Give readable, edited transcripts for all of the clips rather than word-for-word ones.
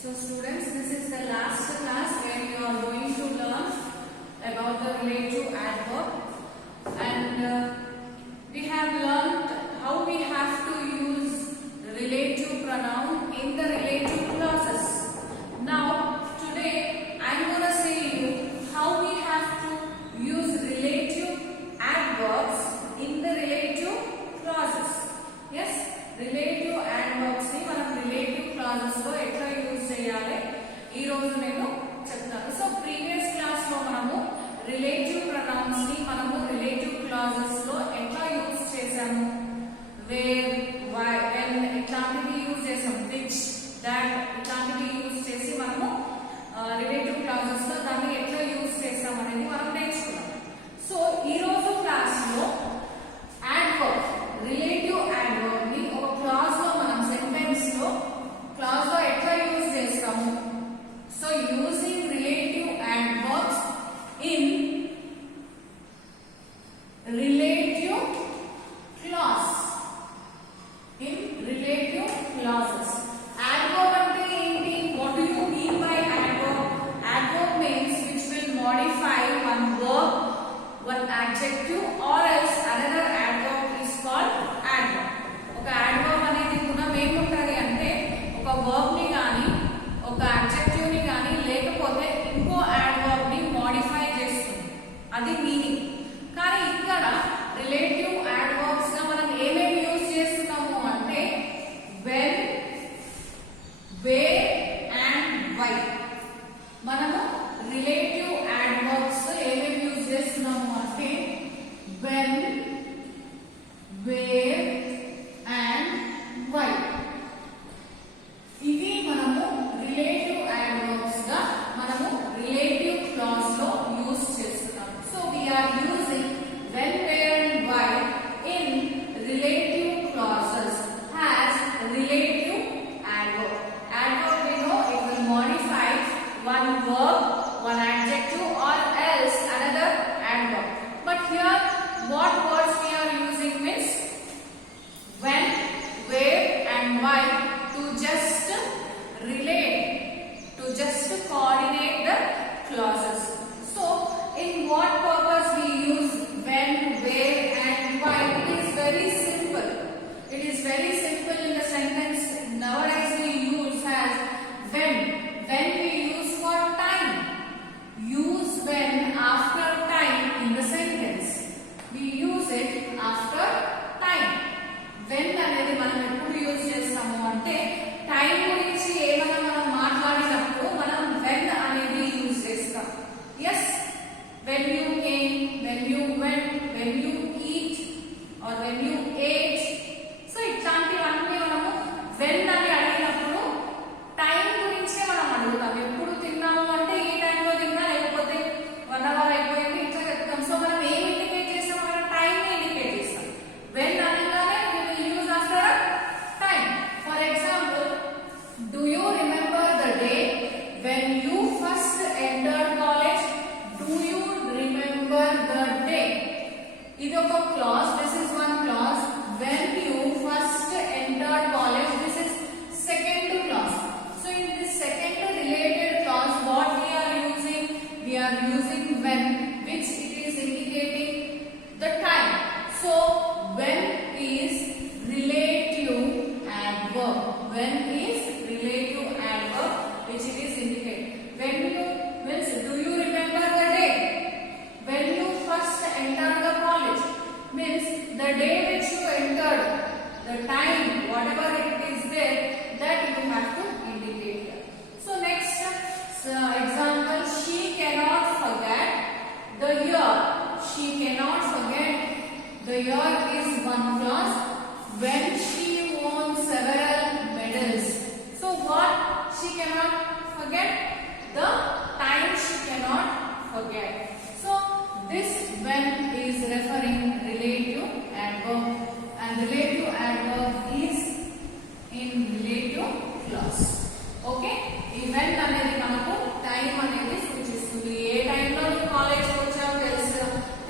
So students, this is the last class where you are going to learn about the relative adverb, and we have learned how we have to use relative pronoun in the relative clauses. Now today I am going to say you how we have to use relative adverbs in the relative clauses. Yes, relative adverbs ni manam relative clauses lo etla use cheyale ee roju nenu cheptanu. So previous class lo manamu relative pronouns ni manamu relative clauses lo etla use chesamu, where, why, when itlantivi use chesam, which, that itlantivi use chesi manamu relative clauses lo danni etla use chesam anedi manam nechukunnam. So ee roju class lo adverb, relative adverb ni oka clause lo manam sentence lo clause lo etla use chestamu. So using relative adverbs in relative clause, in relative clauses. Adverb ante enti? What do you mean by adverb? Adverb means which will modify one verb, one adjective, or else another adverb is called adverb. Oka adverb anedi gunam em untadi ante oka verb ni gaani oka adjective ni gaani lekapothe inko adverb ni modify chestundi, adi meaning. కానీ ఇక్కడ relative adverbs గా మనం ఏమేమి యూస్ చేస్తున్నాము అంటే when, where and why. మనము relative adverbs ఏమేమి యూస్ చేస్తున్నాము అంటే when, where and why. ఇవి మనము రిలేటివ్ adverbs గా మనము రిలేటివ్ క్లాజ్ లో యూస్ చేస్తున్నాము. So we are using when, where and why in relative clauses has relative adverb. Adverb we know it will modify one verb, one adjective, or else another adverb. But here what words we are using means when, where and why to just relate, to just coordinate the clauses. So in what purpose we use when, where and why? It is very simple. It is very simple in the sentence. Nowadays we use as when. When we use for time. Use when after time in the sentence. We use it after time. When అనేది మనం ఎప్పుడు యూజ్ చేస్తాము అంటే టైం గురించి ఏమైనా మనం మాట్లాడినప్పుడు మనం when అనేది యూజ్ చేస్తాం. Yes, when you came, when you went, when you eat or when you ate. So ఇట్లాంటివన్నీ మనము when అని అడిగినప్పుడు టైం గురించే మనం అడుగుతాం. ఎప్పుడు తిన్నాము అంటే ఈ టైంలో తిన్నా, లేకపోతే 1 hour అయిపోయింది ఇట్లా చెప్తాం. సో మనం ఏం ఇండికేట్ చేస్తాం? మనం టైం ని ఇండికేట్ చేస్తాం. when అనగానే we will use after time. For example, do you remember the day when you first entered college? Do you remember the day? ఇది ఒక clause. This is one clause. When you first entered college, this is second clause. So in this second related clause, what we are using? We are using when, which it is indicating the time. So when is relative adverb. When is relative adverb, which it is indicating. When you means do you remember the day when you first entered the college, means the day which you entered, the time, whatever it is there, that you have to indicate here. So next example, she cannot forget the year. She cannot forget the year is one clause. When she won several medals. So what she cannot forget? The time she cannot forget. So this when is referring relative adverb, and relative adverb is in relative clause. Okay, ఈ when అనేది మనకు టైం అనేది సూచిస్తుంది. ఏ టైంలో నువ్వు కాలేజ్కి వచ్చావో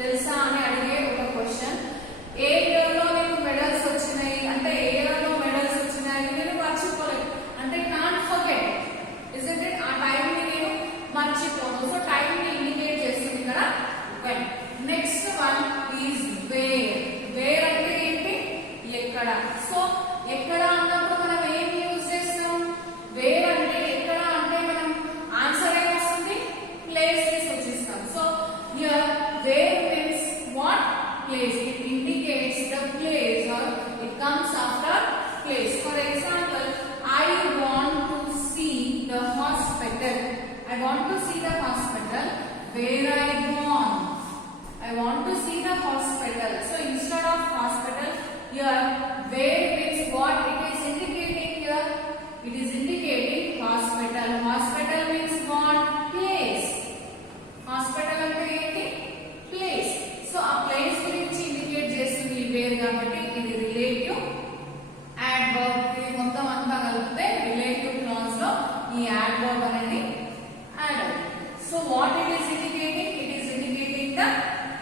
తెలుసా అని అడిగే ఒక క్వశ్చన్. ఏ ఇయర్ లో నీకు మెడల్స్ వచ్చినాయి అంటే ఏ ఇయర్ లో మెడల్స్ వచ్చినాయి నేను మర్చిపోలేదు అంటే can't forget. I want to see the hospital where I gone. I want to see the hospital. So instead of hospital, here where means what it is indicating here? It is indicating hospital. Hospital means what? Place. Hospital అంటే ఏంటి? Place. So ఆ place గురించి indicate చేస్తుంది where కాబట్టి ఇది relative adverb. ఇది మొత్తం అంతా కలిపితే relative clause లో ఈ adverb అనేది add అవుతుంది. So what it is indicating? It is indicating the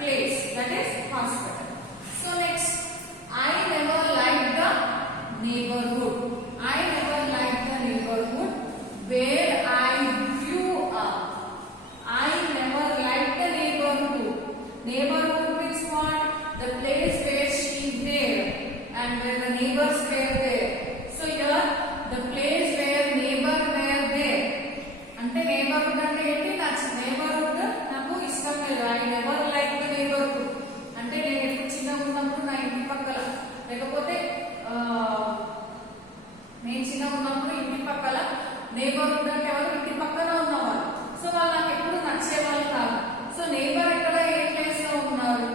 place, that is hospital. So next, I never liked the neighborhood. I never liked the neighborhood where I grew up. I never liked the neighborhood. Neighborhood means what? The place where she lived and where the neighbors were there. So here the place where neighbor were there. అంటే neighborhood అంటే ఏంటి? neighborhood నాకు ఇష్టం లేదు. I never liked the neighborhood. అంటే నేను ఎప్పుడు చిన్నగా ఉన్నప్పుడు నా ఇంటి పక్కల లేకపోతే నేను చిన్నగా ఉన్నప్పుడు ఇంటి పక్కల neighborhood అంటే ఎవరు? ఇంటి పక్కన ఉన్నవాళ్ళు. సో వాళ్ళు నాకు ఎప్పుడు నచ్చేవాళ్ళు కాదు. సో neighbor ఎక్కడ ఏ ప్లేస్ లో ఉన్నారు?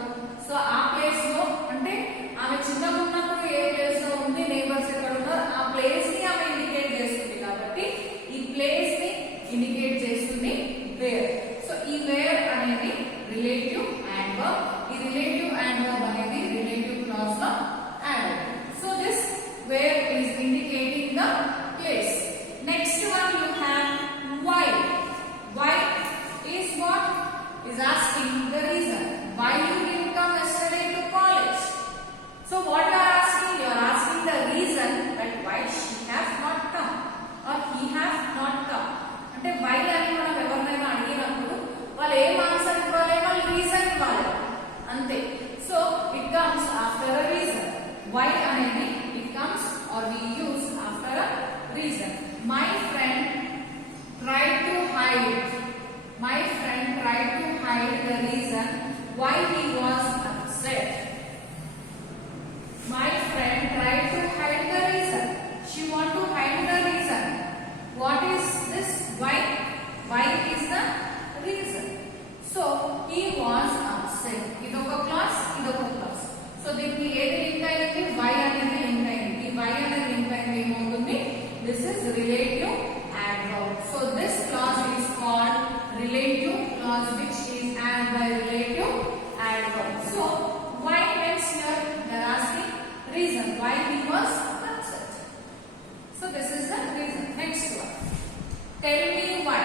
సో ఆ ప్లేస్ లో అంటే ఆమె చిన్నగా ఉన్నప్పుడు ఏ ప్లేస్ లో ఉంది, neighbors ఎక్కడ ఉన్నారు, ఆ ప్లేస్ ని ఆమె ఇండికేట్ చేస్తుంది కాబట్టి ఈ ప్లేస్ ని ఇండికేట్ చేస్తుంది వేర్. సో ఈ వేర్ అనేది రిలేటివ్ adverb. ఈ రిలేటివ్ adverb అనేది రిలేటివ్ క్లాజ్ లో add. So this wear is indicating the place. Next one you have why. Why is what? Is asking the reason. Why you didn't come yesterday to college? So what you are asking? You are asking the reason that why she has not come or he has not come. అంటే why అని మనం ఎవరినైనా అడిగినప్పుడు వాళ్ళు ఏం ఆన్సర్ ఇవ్వాలి? వాళ్ళు రీజన్ ఇవ్వాలి అంతే. So it comes after a reason. why అనేది it comes or we use after a reason. My friend tried to hide. My friend tried to hide the reason why he was upset. My friend tried to hide the reason. She want to hide the reason. What is this? Why? Why is the reason? So he was upset. ఇదొక క్లాస్, ఇదొక class. So దీనికి ఏది లింక్ అయింది? why అనేది లింక్ అయింది. ఈ why అనేది లింక్ అయింది ఏమవుతుంది? This is relative adverb. So this clause is called relative clause which is added by relative adverb. So why means here they are asking reason why he was upset. So this is the reason. Next one. Tell me why.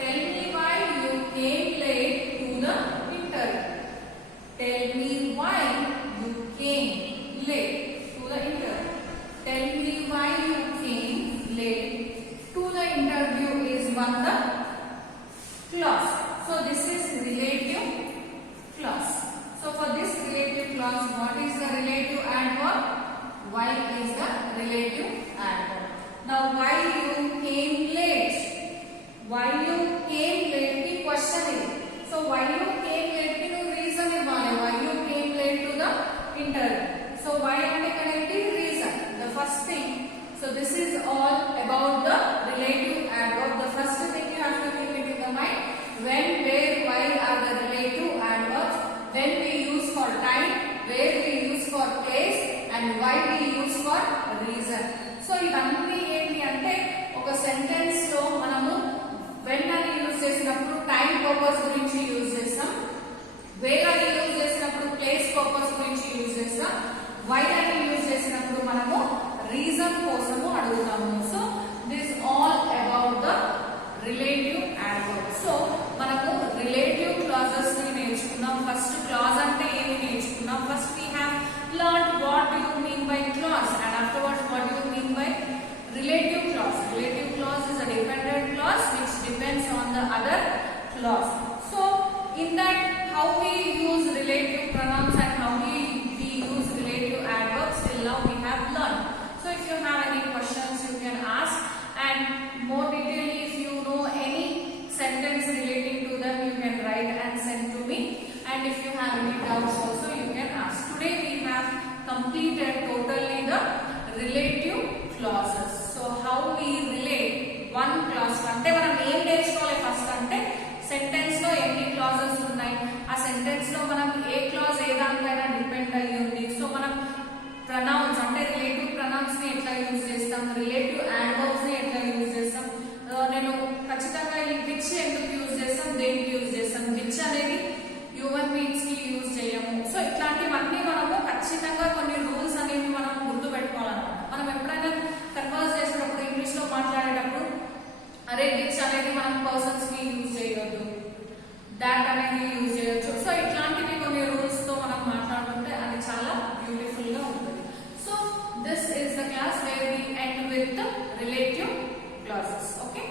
Tell me why you came late to the interview. Tell me why you came late to the interview. Tell me why you came late to the interview is one the clause. So this is relative clause. So for this relative clause, what is the relative adverb? Why is the relative adverb. Now why you came late? Why you came late? The question is. So why you came late? No reason ఇవ్వాలి. Why you came late to the interview? So why అంటే correct reason. The first thing. So this is all about the relative adverb. The first thing you have to keep it in the mind. When, where, why are the relative adverbs. When we use for time, where we use for place, and why we use for reason. So ఇవన్నీ ఏంటి అంటే ఒక సెంటెన్స్ లో మనము when అని యూజ్ చేసినప్పుడు time purpose గురించి యూజ్ చేస్తాం. వేర్ అని యూజ్ చేసినప్పుడు ప్లేస్ పర్పస్ గురించి యూజ్ చేస్తాం. why అని యూజ్ చేసినప్పుడు మనము రీజన్ కోసము అడుగుతాము. So this all about the relative adverb. So మనము రిలేటివ్ క్లాజెస్ ని నేర్చుకున్నాం. ఫస్ట్ క్లాజ్ అంటే ఏమి నేర్చుకున్నాం. First we have learned what do you mean by clause and afterwards what do you mean by relative clause. Relative clause is a dependent clause which depends on the other clause. So in that how we use relative pronouns and how we use relative adverbs till now we have learned. So if you have any questions you can ask, and more detailedly if you know any sentence relating to them you can write and send to me, and if you have any doubts also you can ask. Today we have completed totally the relative clauses. So how we relate one clause అంటే మనం ఏం నేర్చుకోవాలి first sentence లో ఎన్ని క్లాజెస్ ఉన్నాయి, ఆ సెంటెన్స్ లో మనం ఏ క్లాజ్ ఏ దానిపైన డిపెండ్ అయ్యి ఉంది. సో మనం ప్రొనౌన్స్ అంటే రిలేటివ్ ప్రొనౌన్స్ ని ఎట్లా యూజ్ చేస్తాం, రిలేటివ్ యాడ్వర్బ్స్ ని ఎట్లా యూజ్ చేస్తాం, నేను ఖచ్చితంగా ఈ విచ్ ఎందుకు యూజ్ చేస్తాం, దేనికి యూజ్ చేస్తాం, విచ్ అనేది హ్యూమన్ బీయింగ్స్ కి యూజ్ చేయము. సో ఇట్లాంటివన్నీ మనము ఖచ్చితంగా కొన్ని రూల్స్ అనేవి మనం గుర్తు పెట్టుకోవాలన్నమాట. మనం ఎప్పుడైనా కన్వర్స్ చేసేటప్పుడు ఇంగ్లీష్ లో మాట్లాడేటప్పుడు అరే విచ్ అనేది మనం పర్సన్స్ కి యూజ్ చేయొద్దు, దాట్ అనేది యూజ్ చేయొచ్చు. సో ఇట్లాంటివి కొన్ని రూల్స్ తో మనం మాట్లాడుతుంటే అది చాలా బ్యూటిఫుల్ గా ఉంటుంది. So this is the class where we end with the relative classes. Okay.